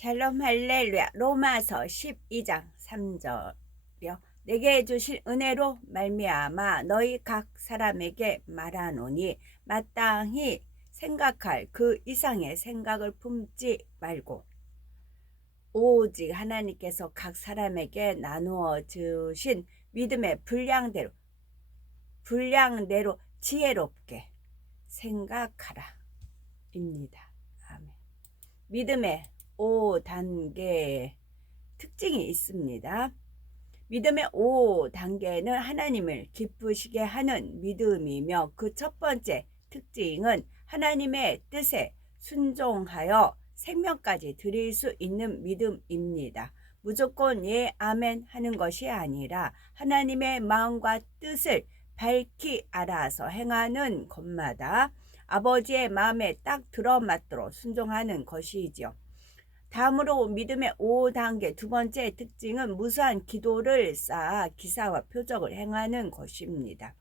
샬롬 할렐루야. 로마서 12장 3절이요. 내게 주실 은혜로 말미암아 너희 각 사람에게 말하노니 마땅히 생각할 그 이상의 생각을 품지 말고 오직 하나님께서 각 사람에게 나누어 주신 믿음의 분량대로 지혜롭게 생각하라 입니다. 아멘. 믿음의 5단계 특징이 있습니다. 믿음의 5단계는 하나님을 기쁘시게 하는 믿음이며, 그 첫 번째 특징은 하나님의 뜻에 순종하여 생명까지 드릴 수 있는 믿음입니다. 무조건 예, 아멘 하는 것이 아니라 하나님의 마음과 뜻을 밝히 알아서 행하는 것마다 아버지의 마음에 딱 들어맞도록 순종하는 것이지요. 다음으로 믿음의 5단계 두 번째 특징은 무수한 기도를 쌓아 기사와 표적을 행하는 것입니다.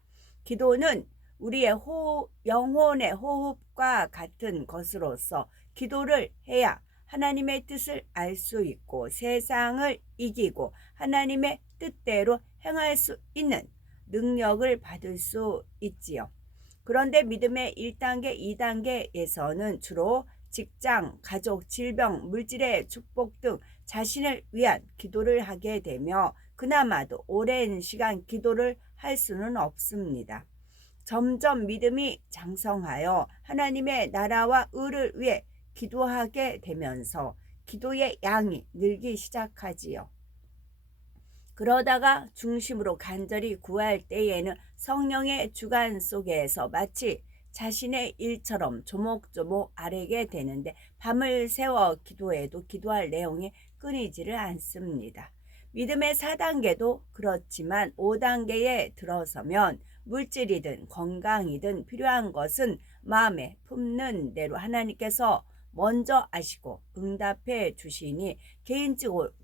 기도는 우리의 영혼의 호흡과 같은 것으로서 기도를 해야 하나님의 뜻을 알 수 있고 세상을 이기고 하나님의 뜻대로 행할 수 있는 능력을 받을 수 있지요. 그런데 믿음의 1단계, 2단계에서는 주로 직장, 가족, 질병, 물질의 축복 등 자신을 위한 기도를 하게 되며, 그나마도 오랜 시간 기도를 할 수는 없습니다. 점점 믿음이 장성하여 하나님의 나라와 의를 위해 기도하게 되면서 기도의 양이 늘기 시작하지요. 그러다가 중심으로 간절히 구할 때에는 성령의 주관 속에서 마치 자신의 일처럼 조목조목 아뢰게 되는데, 밤을 새워 기도해도 기도할 내용이 끊이지를 않습니다. 믿음의 4단계도 그렇지만 5단계에 들어서면 물질이든 건강이든 필요한 것은 마음에 품는 대로 하나님께서 먼저 아시고 응답해 주시니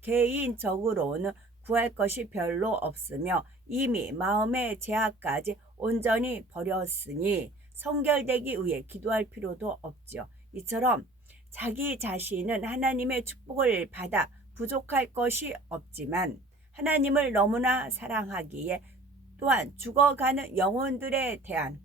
개인적으로는 구할 것이 별로 없으며 이미 마음의 제약까지 온전히 버렸으니 성결되기 위해 기도할 필요도 없죠. 이처럼 자기 자신은 하나님의 축복을 받아 부족할 것이 없지만 하나님을 너무나 사랑하기에, 또한 죽어가는 영혼들에 대한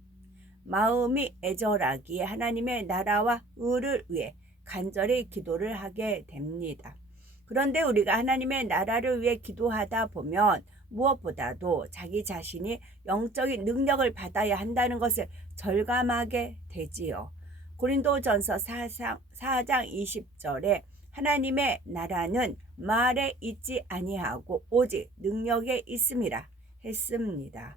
마음이 애절하기에 하나님의 나라와 의를 위해 간절히 기도를 하게 됩니다. 그런데 우리가 하나님의 나라를 위해 기도하다 보면 무엇보다도 자기 자신이 영적인 능력을 받아야 한다는 것을 절감하게 되지요. 고린도전서 4장 20절에 하나님의 나라는 말에 있지 아니하고 오직 능력에 있음이라 했습니다.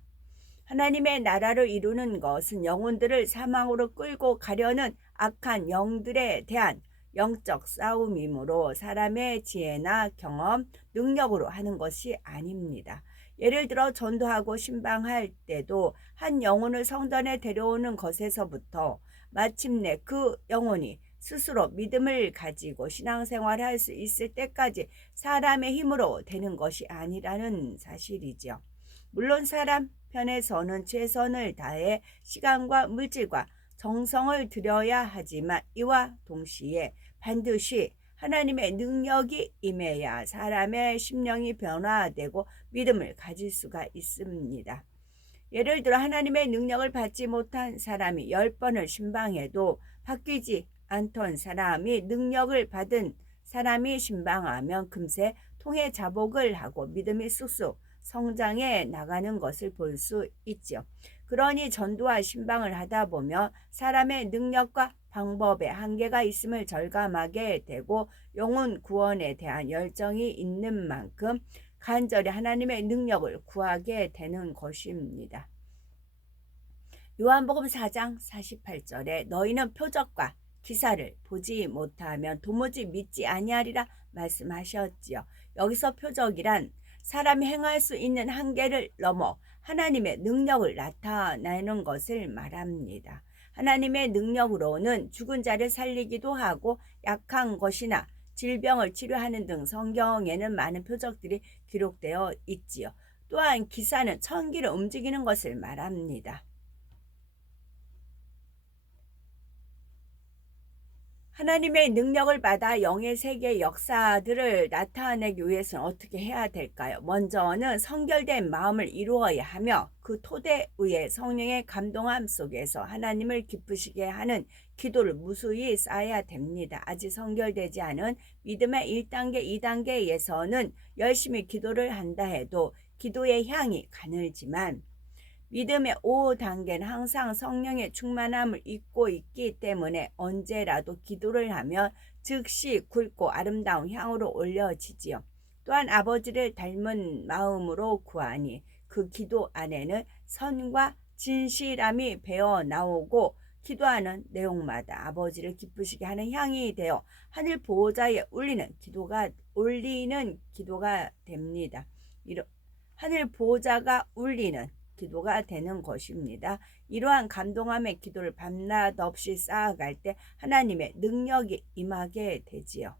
하나님의 나라를 이루는 것은 영혼들을 사망으로 끌고 가려는 악한 영들에 대한 영적 싸움이므로 사람의 지혜나 경험, 능력으로 하는 것이 아닙니다. 예를 들어 전도하고 신방할 때도 한 영혼을 성전에 데려오는 것에서부터 마침내 그 영혼이 스스로 믿음을 가지고 신앙생활을 할 수 있을 때까지 사람의 힘으로 되는 것이 아니라는 사실이죠. 물론 사람 편에서는 최선을 다해 시간과 물질과 정성을 들여야 하지만 이와 동시에 반드시 하나님의 능력이 임해야 사람의 심령이 변화되고 믿음을 가질 수가 있습니다. 예를 들어 하나님의 능력을 받지 못한 사람이 10번을 신방해도 바뀌지 않던 사람이 능력을 받은 사람이 신방하면 금세 통해 자복을 하고 믿음이 쑥쑥 성장해 나가는 것을 볼 수 있죠. 그러니 전도와 신방을 하다 보면 사람의 능력과 방법에 한계가 있음을 절감하게 되고 영혼 구원에 대한 열정이 있는 만큼 간절히 하나님의 능력을 구하게 되는 것입니다. 요한복음 4장 48절에 너희는 표적과 기사를 보지 못하면 도무지 믿지 아니하리라 말씀하셨지요. 여기서 표적이란 사람이 행할 수 있는 한계를 넘어 하나님의 능력을 나타내는 것을 말합니다. 하나님의 능력으로는 죽은 자를 살리기도 하고 약한 것이나 질병을 치료하는 등 성경에는 많은 표적들이 기록되어 있지요. 또한 기사는 천기를 움직이는 것을 말합니다. 하나님의 능력을 받아 영의 세계의 역사들을 나타내기 위해서는 어떻게 해야 될까요? 먼저는 성결된 마음을 이루어야 하며 그 토대 위에 성령의 감동함 속에서 하나님을 기쁘시게 하는 기도를 무수히 쌓아야 됩니다. 아직 성결되지 않은 믿음의 1단계, 2단계에서는 열심히 기도를 한다 해도 기도의 향이 가늘지만 믿음의 5단계는 항상 성령의 충만함을 잊고 있기 때문에 언제라도 기도를 하면 즉시 굵고 아름다운 향으로 올려지지요. 또한 아버지를 닮은 마음으로 구하니 그 기도 안에는 선과 진실함이 배어 나오고 기도하는 내용마다 아버지를 기쁘시게 하는 향이 되어 하늘 보호자에 올리는 기도가 됩니다. 하늘 보호자가 울리는 기도가 되는 것입니다. 이러한 감동함의 기도를 밤낮 없이 쌓아갈 때 하나님의 능력이 임하게 되지요.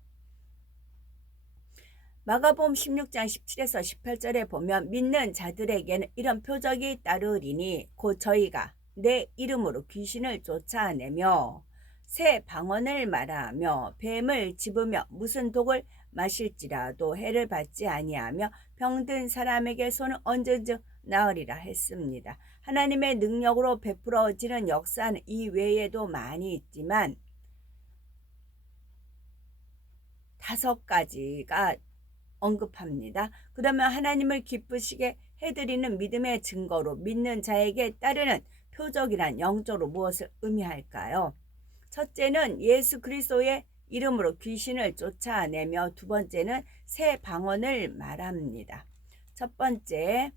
마가복음 16장 17에서 18절에 보면 믿는 자들에게는 이런 표적이 따르리니 곧 저희가 내 이름으로 귀신을 쫓아내며 새 방언을 말하며 뱀을 집으며 무슨 독을 마실지라도 해를 받지 아니하며 병든 사람에게 손을 얹은즉 나으리라 했습니다. 하나님의 능력으로 베풀어지는 역사는 이 외에도 많이 있지만 5가지가 언급합니다. 그러면 하나님을 기쁘시게 해드리는 믿음의 증거로 믿는 자에게 따르는 표적이란 영적으로 무엇을 의미할까요? 첫째는 예수 그리스도의 이름으로 귀신을 쫓아내며 두 번째는 새 방언을 말합니다. 첫 번째,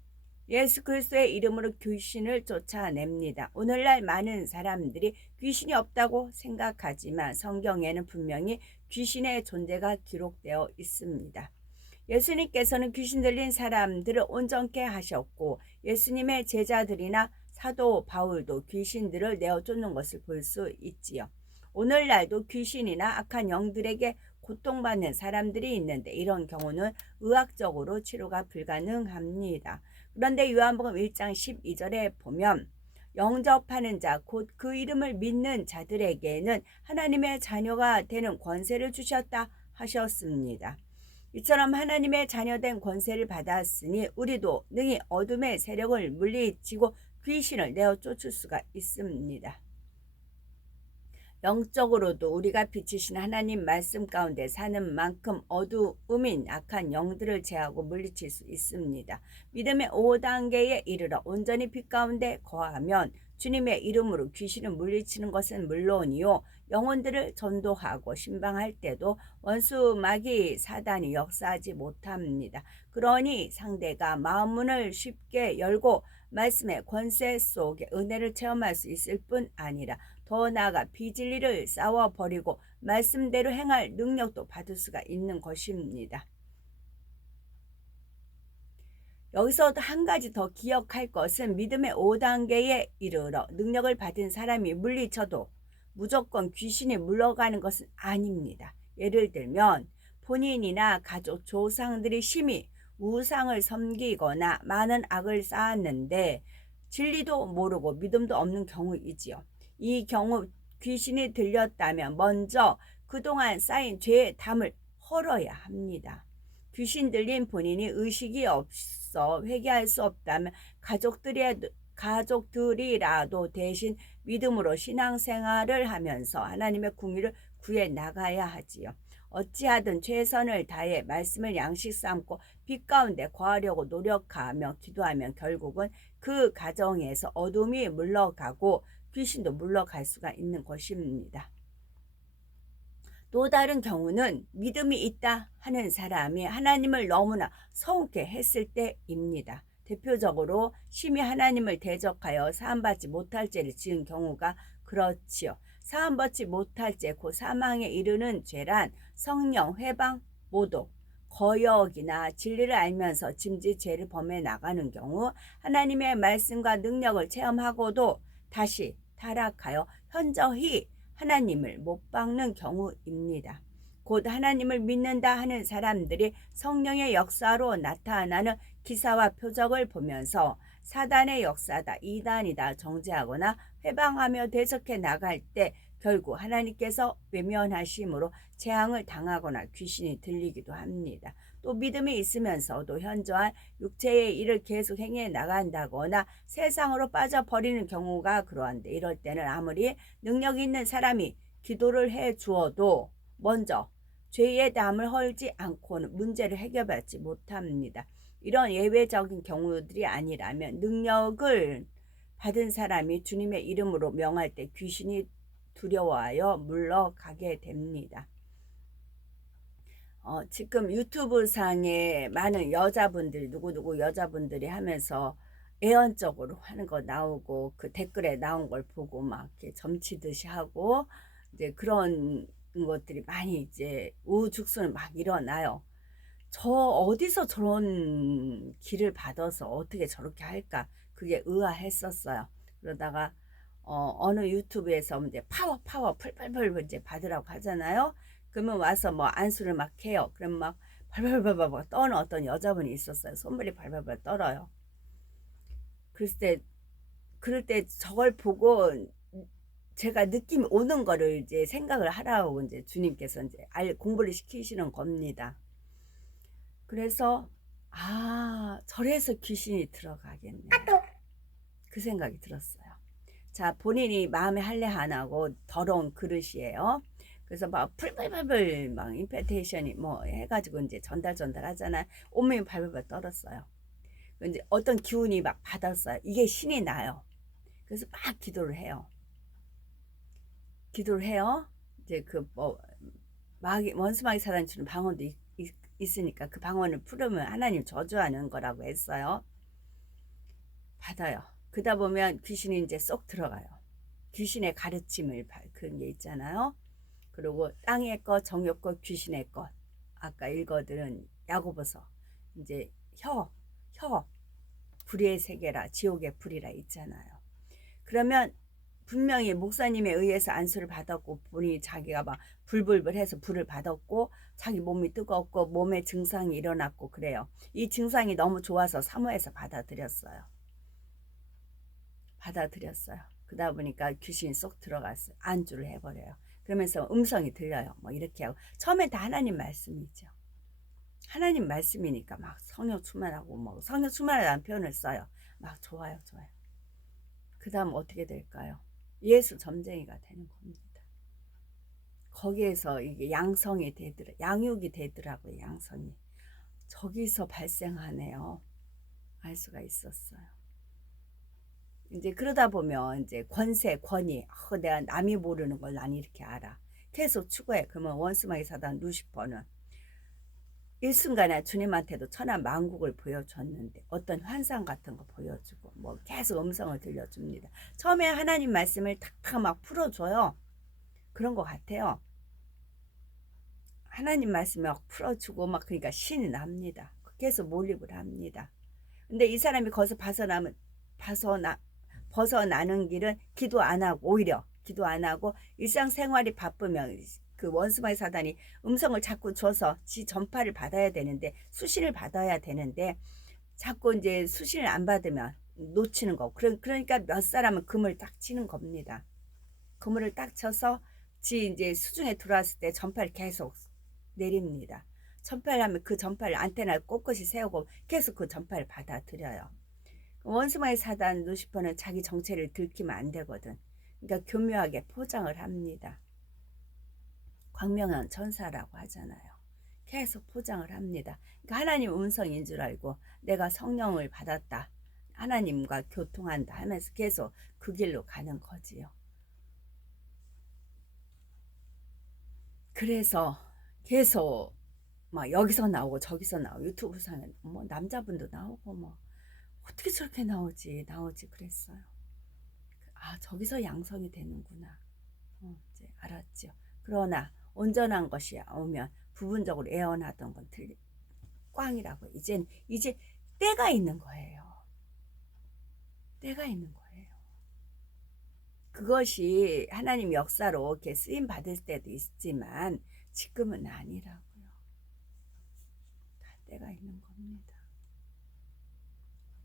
예수 그리스도의 이름으로 귀신을 쫓아냅니다. 오늘날 많은 사람들이 귀신이 없다고 생각하지만 성경에는 분명히 귀신의 존재가 기록되어 있습니다. 예수님께서는 귀신 들린 사람들을 온전케 하셨고 예수님의 제자들이나 사도 바울도 귀신들을 내어 쫓는 것을 볼 수 있지요. 오늘날도 귀신이나 악한 영들에게 고통받는 사람들이 있는데 이런 경우는 의학적으로 치료가 불가능합니다. 그런데 요한복음 1장 12절에 보면 영접하는 자 곧 그 이름을 믿는 자들에게는 하나님의 자녀가 되는 권세를 주셨다 하셨습니다. 이처럼 하나님의 자녀된 권세를 받았으니 우리도 능히 어둠의 세력을 물리치고 귀신을 내어 쫓을 수가 있습니다. 영적으로도 우리가 비치신 하나님 말씀 가운데 사는 만큼 어두움인 악한 영들을 제하고 물리칠 수 있습니다. 믿음의 5단계에 이르러 온전히 빛 가운데 거하면 주님의 이름으로 귀신을 물리치는 것은 물론이요 영혼들을 전도하고 신방할 때도 원수 마귀 사단이 역사하지 못합니다. 그러니 상대가 마음문을 쉽게 열고 말씀의 권세 속에 은혜를 체험할 수 있을 뿐 아니라 더 나아가 비진리를 싸워버리고 말씀대로 행할 능력도 받을 수가 있는 것입니다. 여기서도 한 가지 더 기억할 것은 믿음의 5단계에 이르러 능력을 받은 사람이 물리쳐도 무조건 귀신이 물러가는 것은 아닙니다. 예를 들면 본인이나 가족, 조상들이 심히 우상을 섬기거나 많은 악을 쌓았는데 진리도 모르고 믿음도 없는 경우이지요. 이 경우 귀신이 들렸다면 먼저 그동안 쌓인 죄의 담을 헐어야 합니다. 귀신 들린 본인이 의식이 없어 회개할 수 없다면 가족들이라도 대신 믿음으로 신앙생활을 하면서 하나님의 궁의를 구해 나가야 하지요. 어찌하든 최선을 다해 말씀을 양식 삼고 빛 가운데 거하려고 노력하며 기도하면 결국은 그 가정에서 어둠이 물러가고 귀신도 물러갈 수가 있는 것입니다. 또 다른 경우는 믿음이 있다 하는 사람이 하나님을 너무나 서운케 했을 때입니다. 대표적으로 심히 하나님을 대적하여 사함받지 못할 죄를 지은 경우가 그렇지요. 사함받지 못할 죄, 곧 사망에 이르는 죄란 성령, 회방, 모독, 거역이나 진리를 알면서 짐짓 죄를 범해 나가는 경우 하나님의 말씀과 능력을 체험하고도 다시 타락하여 현저히 하나님을 못 박는 경우입니다. 곧 하나님을 믿는다 하는 사람들이 성령의 역사로 나타나는 기사와 표적을 보면서 사단의 역사다, 이단이다 정죄하거나 회방하며 대적해 나갈 때 결국 하나님께서 외면하심으로 재앙을 당하거나 귀신이 들리기도 합니다. 또 믿음이 있으면서도 현저한 육체의 일을 계속 행해 나간다거나 세상으로 빠져버리는 경우가 그러한데, 이럴 때는 아무리 능력 있는 사람이 기도를 해 주어도 먼저 죄의 담을 헐지 않고는 문제를 해결받지 못합니다. 이런 예외적인 경우들이 아니라면 능력을 받은 사람이 주님의 이름으로 명할 때 귀신이 두려워하여 물러가게 됩니다. 지금 유튜브 상에 많은 여자분들이 누구누구 여자분들이 하면서 애언적으로 하는 거 나오고 그 댓글에 나온 걸 보고 막 이렇게 점치듯이 하고 이제 그런 것들이 많이 이제 우후죽순 막 일어나요. 저 어디서 저런 길을 받아서 어떻게 저렇게 할까? 그게 의아했었어요. 그러다가 어느 유튜브에서 이제 파워 풀 이제 받으라고 하잖아요. 그러면 와서 뭐 안수를 막 해요. 그럼 막 발발발발 떠는 어떤 여자분이 있었어요. 손발이 발발발 떨어요. 그럴 때 저걸 보고 제가 느낌이 오는 거를 이제 생각을 하라고 이제 주님께서 이제 공부를 시키시는 겁니다. 그래서 저래서 귀신이 들어가겠네. 그 생각이 들었어요. 자, 본인이 마음에 할래 안 하고 더러운 그릇이에요. 그래서 막 풀풀풀 막 임페테이션이 뭐 해가지고 이제 전달 하잖아요. 온몸이 발발발 떨었어요. 이제 어떤 기운이 막 받았어요. 이게 신이 나요. 그래서 막 기도를 해요. 이제 그 뭐 원수마귀 사단 주는 방언도 있으니까 그 방언을 풀으면 하나님 저주하는 거라고 했어요. 받아요. 그러다 보면 귀신이 이제 쏙 들어가요. 귀신의 가르침을 그런 게 있잖아요. 그리고 땅의 것, 정욕 것, 귀신의 것. 아까 읽어드린 야고보서 이제 혀 불의 세계라 지옥의 불이라 있잖아요. 그러면 분명히 목사님에 의해서 안수를 받았고 본인이 자기가 막 불불불 해서 불을 받았고 자기 몸이 뜨겁고 몸에 증상이 일어났고 그래요. 이 증상이 너무 좋아서 사모해서 받아들였어요. 그러다 보니까 귀신이 쏙 들어갔어요. 안주를 해버려요. 그러면서 음성이 들려요. 뭐 이렇게 하고 처음엔 다 하나님 말씀이죠. 하나님 말씀이니까 막 성령 충만하고 뭐 성령 충만하다는 표현을 써요. 막 좋아요. 그 다음 어떻게 될까요? 예수 점쟁이가 되는 겁니다. 거기에서 이게 양성이 양육이 되더라고요. 양성이. 저기서 발생하네요. 알 수가 있었어요. 이제 그러다 보면 이제 권위, 내가 남이 모르는 걸 난 이렇게 알아. 계속 추구해. 그러면 원수마귀 사단 루시퍼는 일순간에 주님한테도 천하만국을 보여줬는데 어떤 환상 같은 거 보여주고 뭐 계속 음성을 들려줍니다. 처음에 하나님 말씀을 탁탁 막 풀어줘요. 그런 것 같아요. 하나님 말씀을 막 풀어주고 막 그러니까 신이 납니다. 계속 몰입을 합니다. 근데 이 사람이 거기서 벗어나는 길은 기도 안 하고 오히려 기도 안 하고 일상생활이 바쁘면 그 원수마귀 사단이 음성을 자꾸 줘서 지 전파를 받아야 되는데 수신을 받아야 되는데 자꾸 이제 수신을 안 받으면 놓치는 거. 그러니까 몇 사람은 그물 딱 치는 겁니다. 그물을 딱 쳐서 지 이제 수중에 들어왔을 때 전파를 계속 내립니다. 전파를 하면 그 전파를 안테나를 꼿꼿이 세우고 계속 그 전파를 받아들여요. 원수마귀 사단 루시퍼는 자기 정체를 들키면 안 되거든. 그러니까 교묘하게 포장을 합니다. 광명한 천사라고 하잖아요. 계속 포장을 합니다. 그러니까 하나님 음성인 줄 알고 내가 성령을 받았다. 하나님과 교통한다 하면서 계속 그 길로 가는 거지요. 그래서 계속 막 여기서 나오고 저기서 나오고 유튜브 상에 뭐 남자분도 나오고 뭐 어떻게 저렇게 나오지 그랬어요. 저기서 양성이 되는구나. 이제 알았죠. 그러나 온전한 것이 오면 부분적으로 애원하던 건 꽝이라고. 이제 때가 있는 거예요. 그것이 하나님 역사로 이렇게 쓰임 받을 때도 있지만 지금은 아니라고요. 다 때가 있는 겁니다.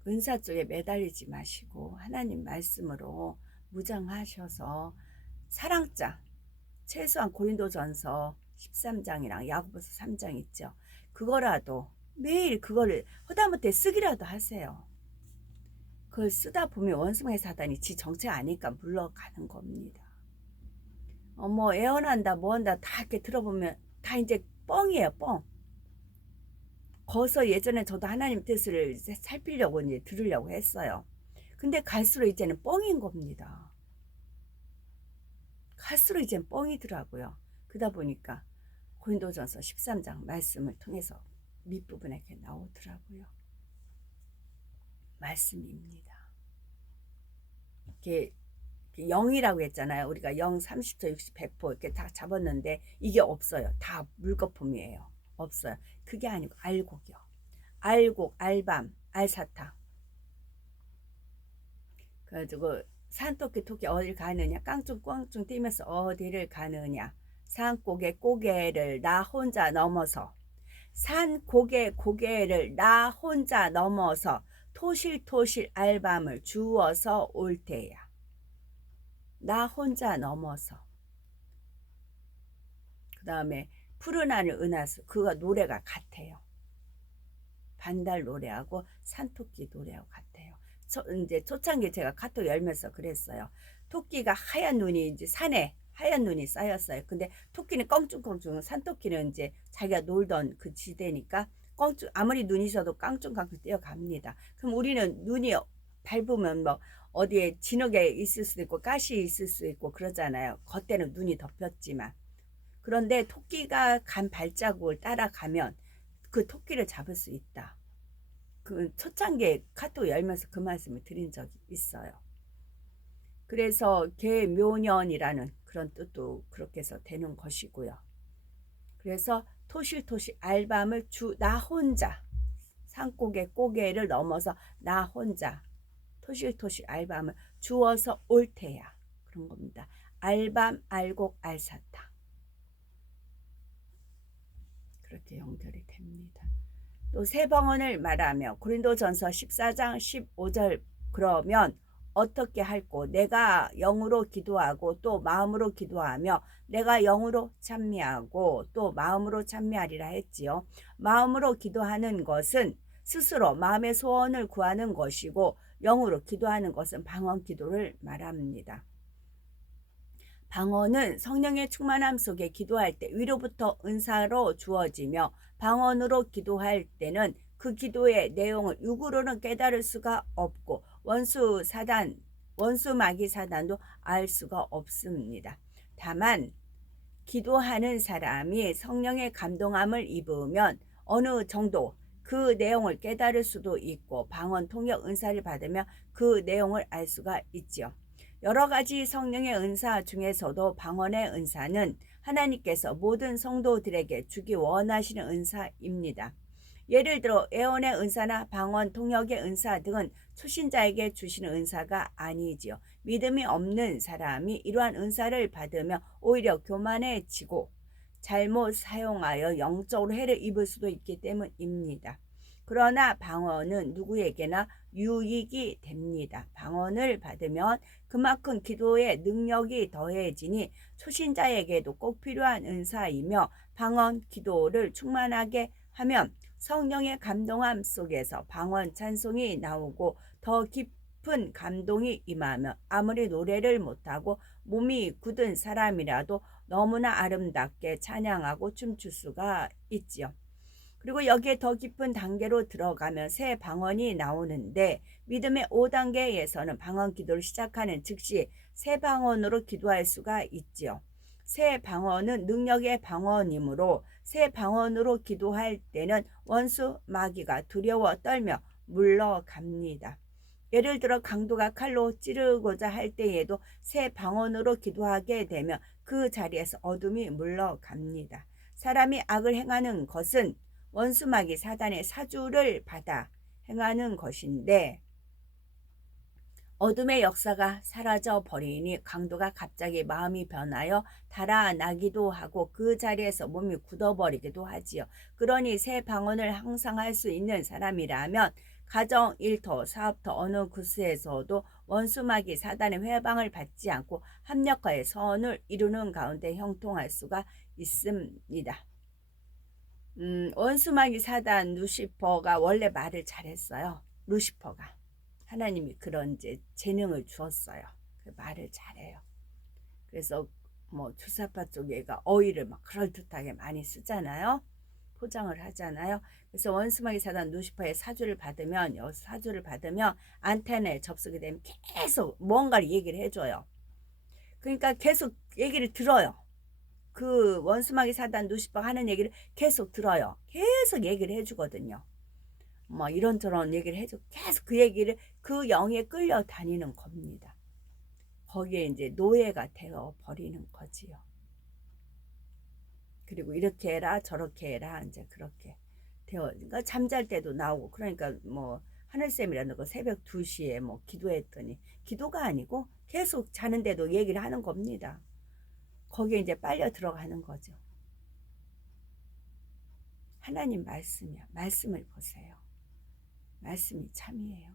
은사 쪽에 매달리지 마시고 하나님 말씀으로 무장하셔서 사랑장 최소한 고린도전서 13장이랑 야고보서 3장 있죠. 그거라도 매일 그거를 허다못해 쓰기라도 하세요. 그걸 쓰다 보면 원수의 사단이 지 정체 아니까 물러가는 겁니다. 뭐 애원한다 뭐한다 다 이렇게 들어보면 다 이제 뻥이에요. 뻥. 거기서 예전에 저도 하나님 뜻을 살피려고 이제 들으려고 했어요. 근데 갈수록 이제는 뻥인 겁니다. 갈수록 이제는 뻥이더라고요. 그러다 보니까 고린도전서 13장 말씀을 통해서 밑부분에 이렇게 나오더라고요. 말씀입니다. 이렇게 0이라고 했잖아요. 우리가 0, 30초, 60, 100% 이렇게 다 잡았는데 이게 없어요. 다 물거품이에요. 없어요. 그게 아니고 알곡이요. 알곡, 알밤, 알사탕. 그래가지고 산토끼 토끼 어딜 가느냐 깡충깡충 뛰면서 어디를 가느냐 산고개 고개를 나 혼자 넘어서 산고개 고개를 나 혼자 넘어서 토실토실 알밤을 주워서 올 테야. 나 혼자 넘어서. 그 다음에 푸른 하늘 은하수 그거 노래가 같아요. 반달 노래하고 산토끼 노래하고 같아요. 이제 초창기 제가 카톡 열면서 그랬어요. 토끼가 하얀 눈이 이제 산에 하얀 눈이 쌓였어요. 근데 토끼는 껑충껑충 산토끼는 이제 자기가 놀던 그 지대니까 껑충 아무리 눈이 있어도 깡충깡충 뛰어갑니다. 그럼 우리는 눈이 밟으면 뭐 어디에 진흙에 있을 수도 있고 가시 있을 수 있고 그러잖아요. 겉에는 눈이 덮였지만 그런데 토끼가 간 발자국을 따라가면 그 토끼를 잡을 수 있다. 그 초창기에 카톡 열면서 그 말씀을 드린 적이 있어요. 그래서 개묘년이라는 그런 뜻도 그렇게 해서 되는 것이고요. 그래서 토실토실 알밤을 나 혼자 산고개 고개를 넘어서 나 혼자 토실토실 알밤을 주워서 올 테야. 그런 겁니다. 알밤, 알곡, 알사탕. 그렇게 연결이 됩니다. 또 세 방언을 말하며 고린도전서 14장 15절 그러면 어떻게 할꼬 내가 영으로 기도하고 또 마음으로 기도하며 내가 영으로 찬미하고 또 마음으로 찬미하리라 했지요. 마음으로 기도하는 것은 스스로 마음의 소원을 구하는 것이고 영으로 기도하는 것은 방언 기도를 말합니다. 방언은 성령의 충만함 속에 기도할 때 위로부터 은사로 주어지며 방언으로 기도할 때는 그 기도의 내용을 육으로는 깨달을 수가 없고 원수 마귀 사단도 알 수가 없습니다. 다만 기도하는 사람이 성령의 감동함을 입으면 어느 정도 그 내용을 깨달을 수도 있고 방언 통역 은사를 받으며 그 내용을 알 수가 있죠. 여러 가지 성령의 은사 중에서도 방언의 은사는 하나님께서 모든 성도들에게 주기 원하시는 은사입니다. 예를 들어 예언의 은사나 방언, 통역의 은사 등은 초신자에게 주시는 은사가 아니지요. 믿음이 없는 사람이 이러한 은사를 받으면 오히려 교만해지고 잘못 사용하여 영적으로 해를 입을 수도 있기 때문입니다. 그러나 방언은 누구에게나 유익이 됩니다. 방언을 받으면 그만큼 기도의 능력이 더해지니 초신자에게도 꼭 필요한 은사이며 방언 기도를 충만하게 하면 성령의 감동함 속에서 방언 찬송이 나오고 더 깊은 감동이 임하며 아무리 노래를 못하고 몸이 굳은 사람이라도 너무나 아름답게 찬양하고 춤출 수가 있지요. 그리고 여기에 더 깊은 단계로 들어가면 새 방언이 나오는데 믿음의 5단계에서는 방언 기도를 시작하는 즉시 새 방언으로 기도할 수가 있지요. 새 방언은 능력의 방언이므로 새 방언으로 기도할 때는 원수 마귀가 두려워 떨며 물러갑니다. 예를 들어 강도가 칼로 찌르고자 할 때에도 새 방언으로 기도하게 되면 그 자리에서 어둠이 물러갑니다. 사람이 악을 행하는 것은 원수마귀 사단의 사주를 받아 행하는 것인데 어둠의 역사가 사라져 버리니 강도가 갑자기 마음이 변하여 달아나기도 하고 그 자리에서 몸이 굳어버리기도 하지요. 그러니 새 방언을 항상 할 수 있는 사람이라면 가정, 일터, 사업터 어느 구스에서도 원수마귀 사단의 회방을 받지 않고 합력하여 선을 이루는 가운데 형통할 수가 있습니다. 원수마귀 사단 루시퍼가 원래 말을 잘했어요. 루시퍼가 하나님이 그런 이제 재능을 주었어요. 그 말을 잘해요. 그래서 뭐 주사파 쪽에가 어휘를 막 그럴듯하게 많이 쓰잖아요. 포장을 하잖아요. 그래서 원수마귀 사단 루시퍼의 사주를 받으면 안테나에 접속이 되면 계속 뭔가를 얘기를 해줘요. 그러니까 계속 얘기를 들어요. 그 원수마귀 사단 루시퍼 하는 얘기를 계속 들어요. 계속 얘기를 해주거든요. 뭐 이런저런 얘기를 해주고 계속 그 얘기를 그 영에 끌려 다니는 겁니다. 거기에 이제 노예가 되어 버리는 거지요. 그리고 이렇게 해라 저렇게 해라 이제 그렇게 되어, 그러니까 잠잘 때도 나오고, 그러니까 뭐 하늘쌤이라는 거 새벽 2시에 뭐 기도했더니 기도가 아니고 계속 자는데도 얘기를 하는 겁니다. 거기에 이제 빨려 들어가는 거죠. 하나님 말씀이야. 말씀을 보세요. 말씀이 참이에요.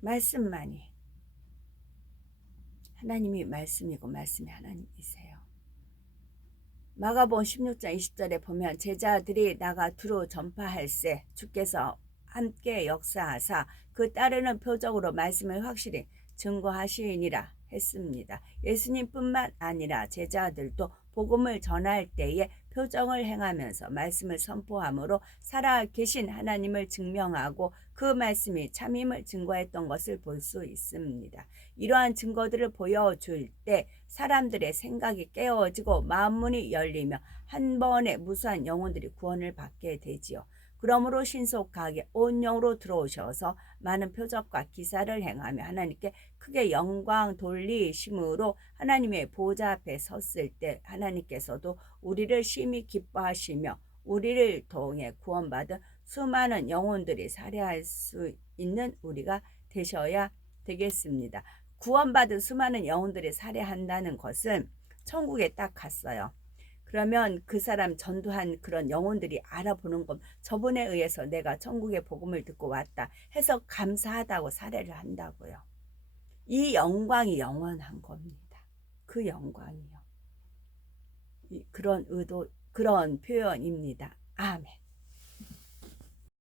말씀만이. 하나님이 말씀이고 말씀이 하나님이세요. 마가복음 16장 20절에 보면 제자들이 나가 두루 전파할세 주께서 함께 역사하사 그 따르는 표적으로 말씀을 확실히 증거하시니라 했습니다. 예수님뿐만 아니라 제자들도 복음을 전할 때에 표정을 행하면서 말씀을 선포함으로 살아계신 하나님을 증명하고 그 말씀이 참임을 증거했던 것을 볼 수 있습니다. 이러한 증거들을 보여줄 때 사람들의 생각이 깨어지고 마음문이 열리며 한 번에 무수한 영혼들이 구원을 받게 되지요. 그러므로 신속하게 온 영으로 들어오셔서 많은 표적과 기사를 행하며 하나님께 크게 영광 돌리심으로 하나님의 보좌 앞에 섰을 때 하나님께서도 우리를 심히 기뻐하시며 우리를 통해 구원받은 수많은 영혼들이 살해할 수 있는 우리가 되셔야 되겠습니다. 구원받은 수많은 영혼들이 살해한다는 것은 천국에 딱 갔어요. 그러면 그 사람 전도한 그런 영혼들이 알아보는 것, 저분에 의해서 내가 천국의 복음을 듣고 왔다 해서 감사하다고 살해를 한다고요. 이 영광이 영원한 겁니다. 그 영광이요. 그런 의도, 그런 표현입니다. 아멘.